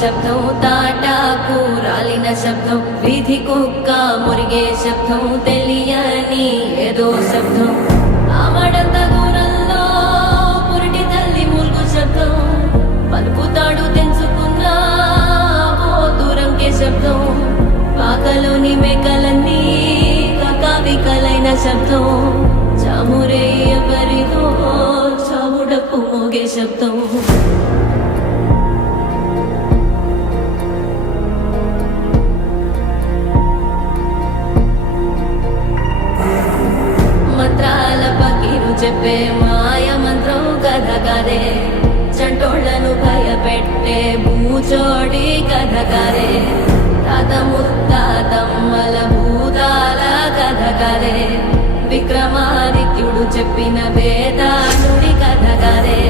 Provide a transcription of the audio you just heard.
శబ్దం, తాటాకు రాలిన శబ్దం, వీధి కుక్క మురిగే శబ్దం, తెలియని ఏదో శబ్దం, ఆమడంత దూరంలో పురిటి తల్లి మూల్గు శబ్దం, పలుకుతాడు తెంచుకున్న దూరంకే శబ్దం, పాకలోని మేకలన్నీ కకావికలైన శబ్దం, చామురే ఎవరిదో చావుడప్పు మోగే శబ్దం. మంత్రాల పకీరు చెప్పే మాయ మంత్రం కథ కాదే, చంటోళ్లను భయపెట్టే భూచోడి కథ కాదే, తాత ముత్తాతమ్మల భూతాల కథ కాదే, విక్రమాదిత్యుడు చెప్పిన వేదానుడి కథ కాదే.